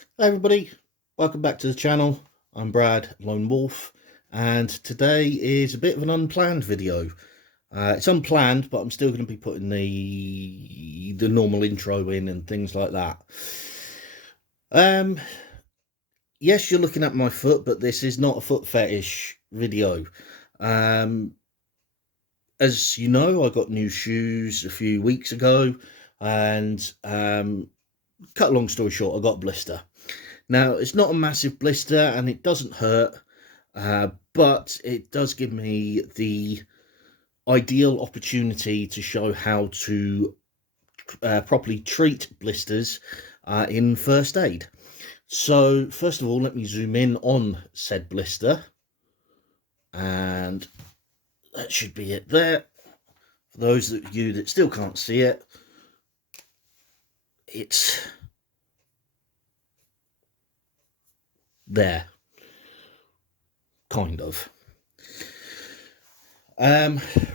Hi everybody, welcome back to the channel. I'm Brad Lone Wolf, and today is a bit of an unplanned video. It's unplanned, but I'm still going to be putting the normal intro in and things like that. Yes, you're looking at my foot, but this is not a foot fetish video. As you know, I got new shoes a few weeks ago, and cut a long story short, I got a blister. Now, it's not a massive blister and it doesn't hurt, but it does give me the ideal opportunity to show how to properly treat blisters in first aid. So, first of all, let me zoom in on said blister, and that should be it there. For those of you that still can't see it, it's there, kind of.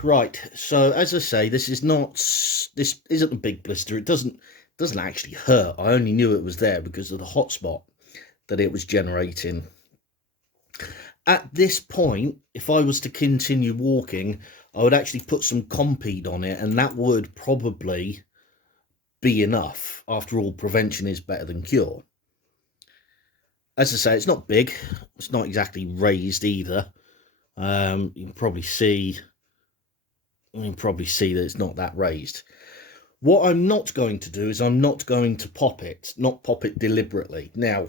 Right, so as I say, this isn't a big blister. It doesn't actually hurt. I only knew it was there because of the hotspot that it was generating. At this point, if I was to continue walking, I would actually put some Compeed on it, and that would probably be enough. After all, prevention is better than cure. As I say, it's not big. It's not exactly raised either. You can probably see that it's not that raised. What I'm not going to do is I'm not going to pop it deliberately. Now,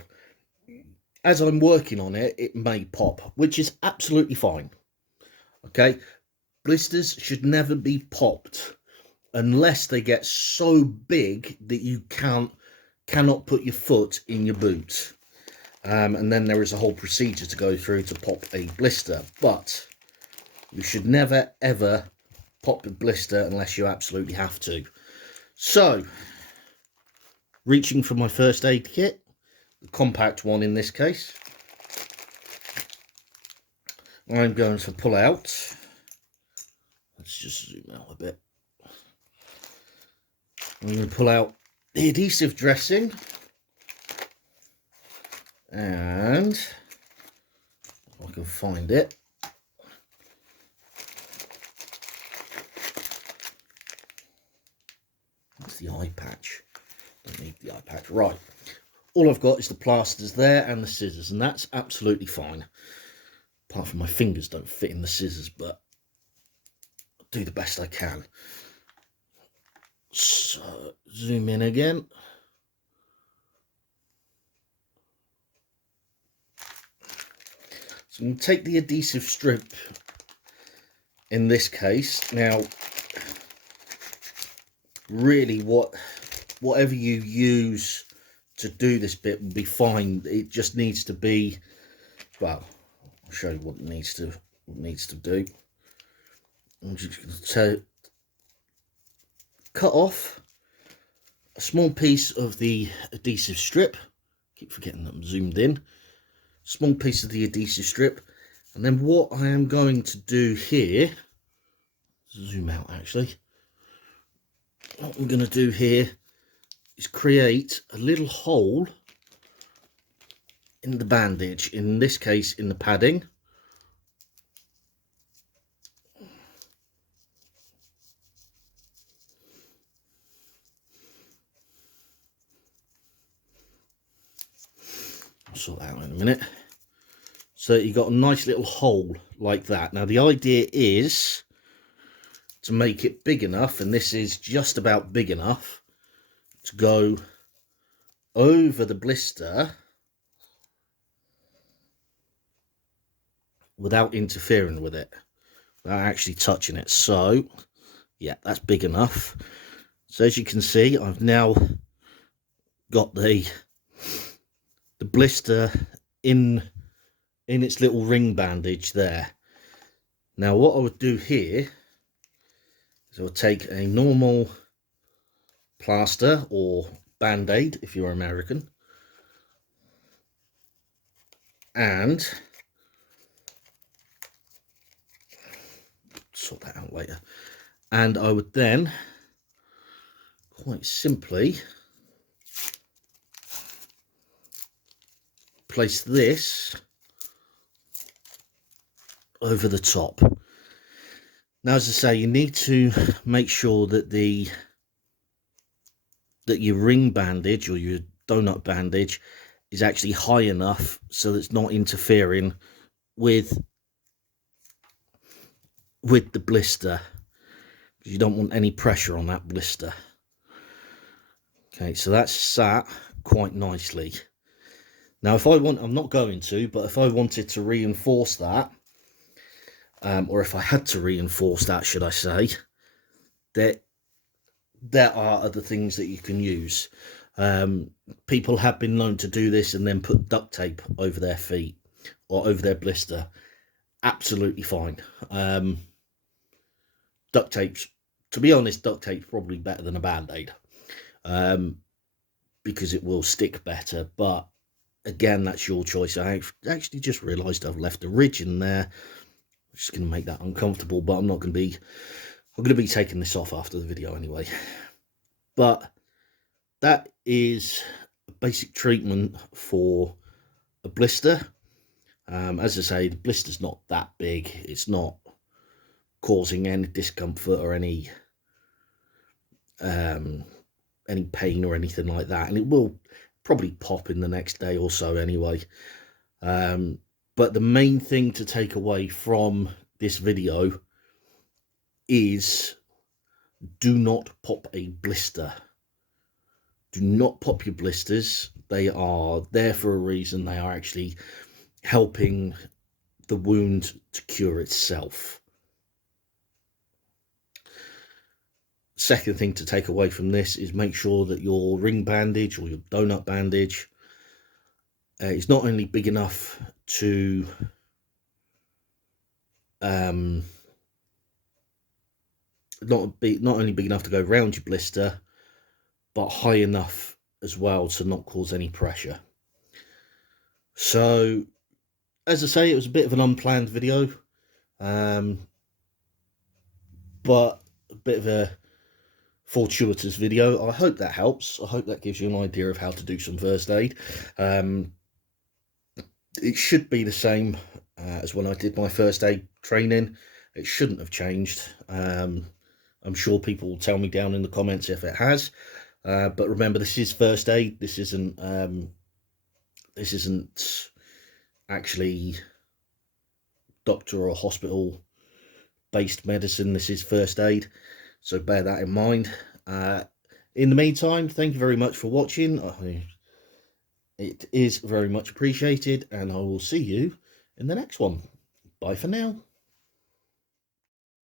as I'm working on it, it may pop, which is absolutely fine. Okay, blisters should never be popped unless they get so big that you cannot put your foot in your boot. And then there is a whole procedure to go through to pop a blister, but you should never ever pop a blister unless you absolutely have to. So, reaching for my first aid kit, the compact one in this case, I'm going to pull out, let's just zoom out a bit, I'm going to pull out the adhesive dressing, and if I can find it, it's the eye patch. Don't need the eye patch. Right, all I've got is the plasters there and the scissors, and that's absolutely fine. Apart from my fingers don't fit in the scissors, but I'll do the best I can. So, zoom in again. So I'm going to take the adhesive strip in this case. Now, really, whatever you use to do this bit will be fine. It just needs to be, well, I'll show you what it needs to do. I'm just going to cut off a small piece of the adhesive strip. Keep forgetting that I'm zoomed in. Small piece of the adhesive strip, and then what I am going to do here, zoom out actually, what I'm going to do here is create a little hole in the bandage, in this case in the padding. I'll sort that out in a minute. So you got a nice little hole like that. Now the idea is to make it big enough, and this is just about big enough, to go over the blister without interfering with it, without actually touching it. So yeah, that's big enough. So as you can see, I've now got the blister in its little ring bandage there. Now what I would do here is I would take a normal plaster or band-aid if you're American, and sort that out later, and I would then quite simply place this over the top. Now, as I say, you need to make sure that your ring bandage or your donut bandage is actually high enough so that it's not interfering with the blister. You don't want any pressure on that blister. Okay, so that's sat quite nicely. Now, if I want, I'm not going to, but if I wanted to reinforce that, or if I had to reinforce that, should I say, there are other things that you can use. People have been known to do this and then put duct tape over their feet or over their blister. Absolutely fine. Duct tape's, to be honest, duct tape's probably better than a band-aid, because it will stick better. But again, that's your choice. I actually just realised I've left a ridge in there. I'm just going to make that uncomfortable, but I'm going to be taking this off after the video anyway. But that is a basic treatment for a blister. As I say, the blister's not that big. It's not causing any discomfort or any pain or anything like that, and it will probably pop in the next day or so anyway. But the main thing to take away from this video is do not pop a blister. Do not pop your blisters. They are there for a reason. They are actually helping the wound to cure itself. Second thing to take away from this is make sure that your ring bandage or your donut bandage is not only big enough to not only big enough to go around your blister, but high enough as well to not cause any pressure. So, as I say, it was a bit of an unplanned video, but a bit of a fortuitous video. I hope that helps. I hope that gives you an idea of how to do some first aid. It should be the same as when I did my first aid training. It shouldn't have changed. I'm sure people will tell me down in the comments if it has. But remember, this is first aid. This isn't actually doctor or hospital based medicine. This is first aid, so bear that in mind. In the meantime, thank you very much for watching. It is very much appreciated, and I will see you in the next one. Bye for now.